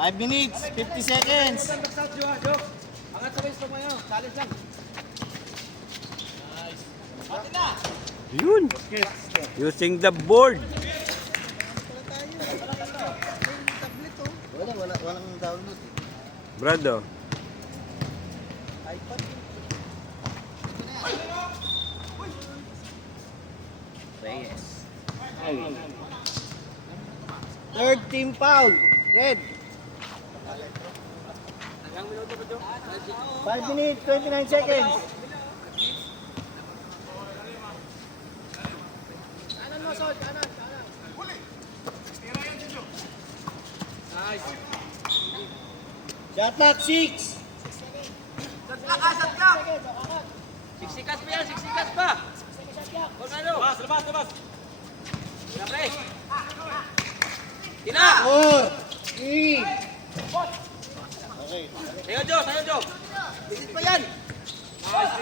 5 minutes, 50 seconds. Angat sa waist mo ngayon. Challenge lang. Nice. Pati na. Yun. Using the board. Walang download. Brado. iPad. Reyes. Third team foul. Red. 5 minutes, 29 seconds. Kanan mo, Sol. Kanan. Nice. Shot clock, 6. Shot clock. Siksikas pa yan, siksikas pa. Huwag ano. Labas. Kina, pre. Kina. 4, 3. Okay. Sayo, Jo. Visit pa yan. Nice.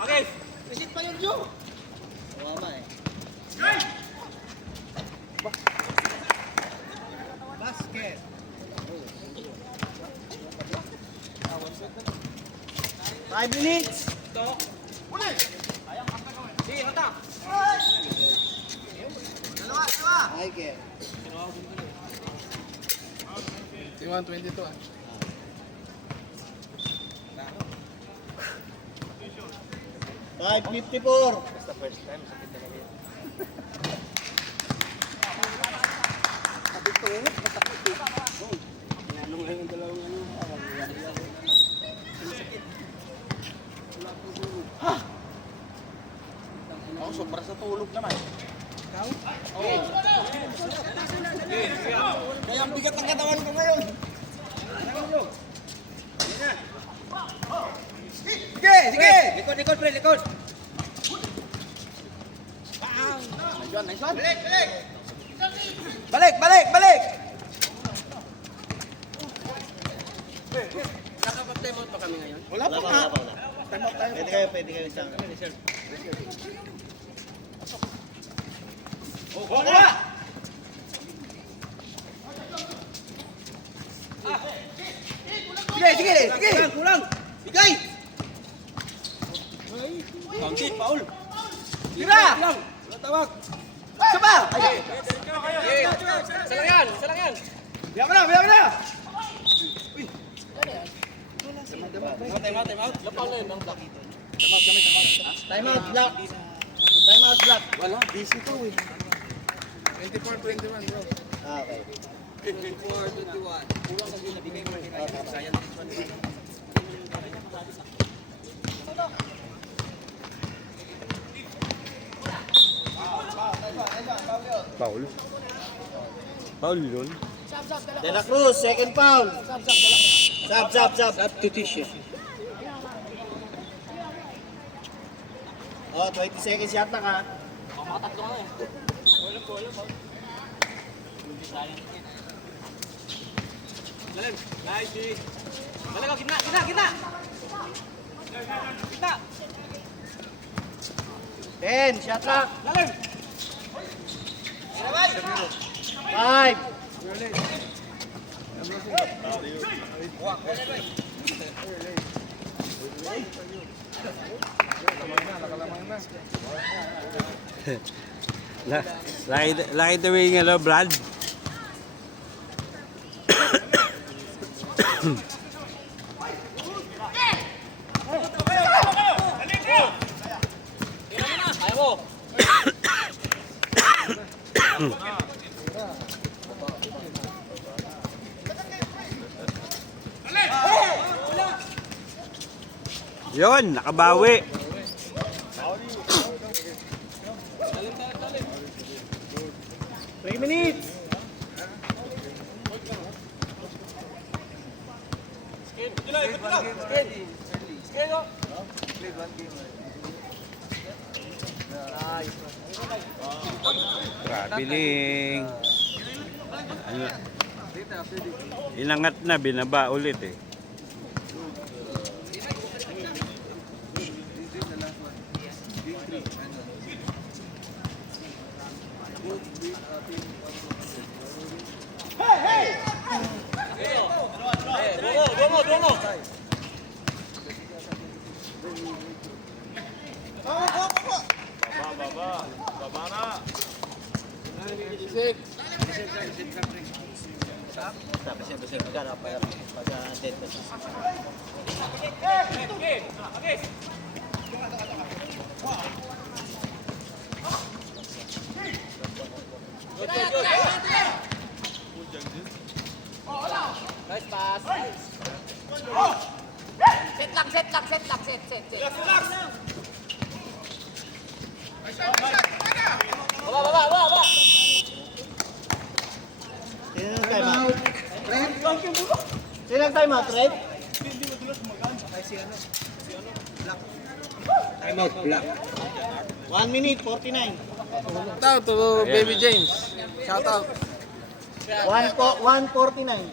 Okay. Visit pa yan, Jo. Tama eh. Basket. 5 minutes. Ito. Uli. Sige, hata. Dalawa. Ay, kaya. 122 ah. 5:54. Basta first time, sakit talaga yun. Tinanong lang yung dalawang ano. Ako, sobra sa tulog naman. Kaya ang bigat ng katawan ko ngayon. Sige. Likod, pre, likod. Nice one. Balik. Nakapag-time out pa kami ngayon? Wala pa nga. Time out tayo. Pwede kayo sa akin. Oh, na! Sige. Kulang. Bigay. Counted, Paul. Tira! Wala tawag. Isa pa! Isa lang yan. Biyak mo na! Time out. Lapang na yun. Time out, block. Wala, busy to eh. 24-21 bro. Okay. 24-21. Kulang kasi nabigay mo rin. Sayang this one. Paul yun. De La Cruz, second foul. Sub. Substitution. Oh, 20 seconds shot na ka. Makatatlo nga eh. Galing. Nice, G. Galing, gitna. Gitna. 10, shot clock. Galing. 5. Nakalamang na. Laki the way nga lo, Brad. Ayaw mo. Yun, nakabawi. Three minutes. Trabiling. Ano? Inangat na, binaba ulit eh. Dongo. Nice pass. Set. Baba. Sino ang time out? Sino ang time out, Red? Time out, black. 1 minute, 49. Shout out to Baby James. Shout out. 1:49.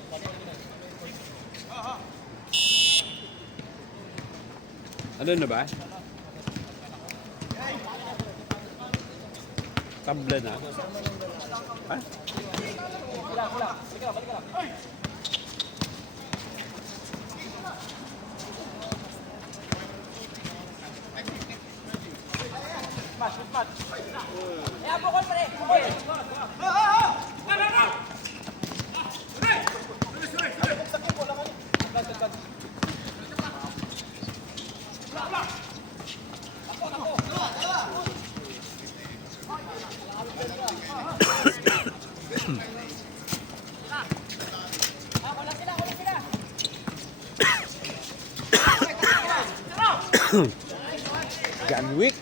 Ano na ba? Tabla na. Ha? John Wick.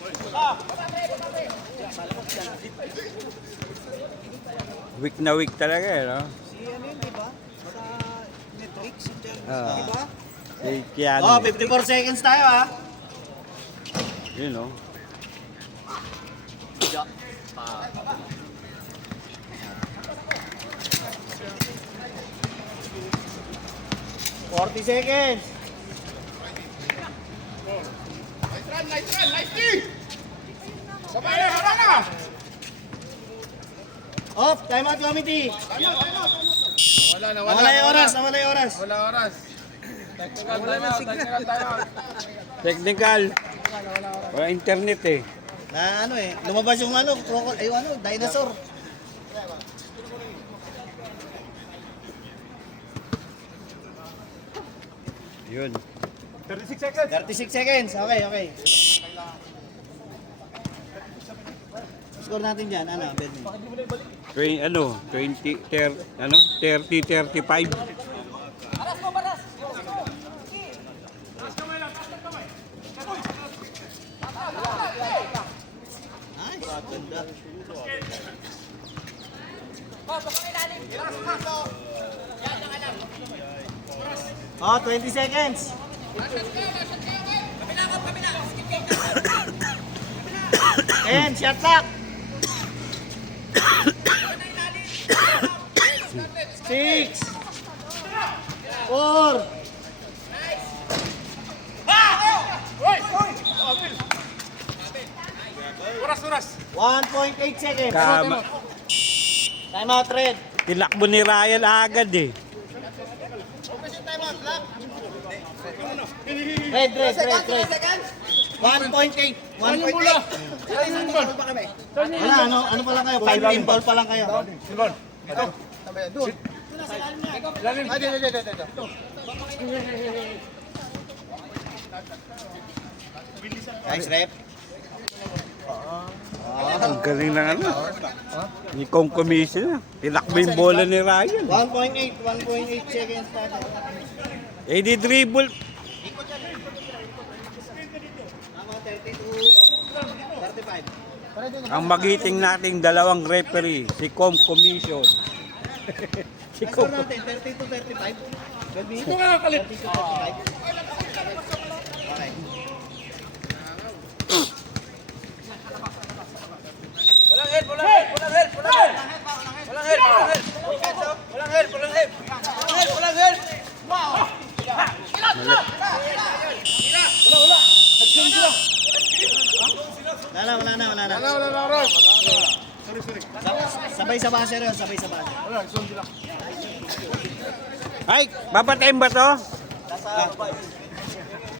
Week na week talaga eh, no? Si ano yun, di ba? Sa Netflix, si Jan. Ah. Di ba? Si Keanu. Oh, 54 seconds tayo, ha? Yun, no? Forty seconds. Off, time out committee. Nawala yung oras. Wala oras. Technical timeout. Technical. Wala internet eh. Na ano eh, lumabas yung ano, dinosaur. Yun. 36 seconds. Okay. Score natin dyan, ano, Bedman? 20, 35. Ay, ganda. Oh, 20 seconds. And shot clock. 6 4 1.8 seconds. Kama, Time out, Red. tinakbo ni Ryan agad eh. Red. 1.8. 1.8. Wala, ano pa lang kayo? 5 team ball pa lang kayo. Nice rep. Ang galing na ano. Ni Kong Commission. Tinakbo yung bola ni Ryan. 1.8 seconds natin. Eh di dribble. Tama, 30 to 35. Ang magiting nating dalawang referee. Si Kong Commission. Si Score Kong. natin, 30 to 35. Ito nga kalit. 30 to 35. Okay. Walang help. Wala na. Wala oras. Sabay sa base rin, sabay sa base. Ay, papatayin ba to? Nasa baba yun.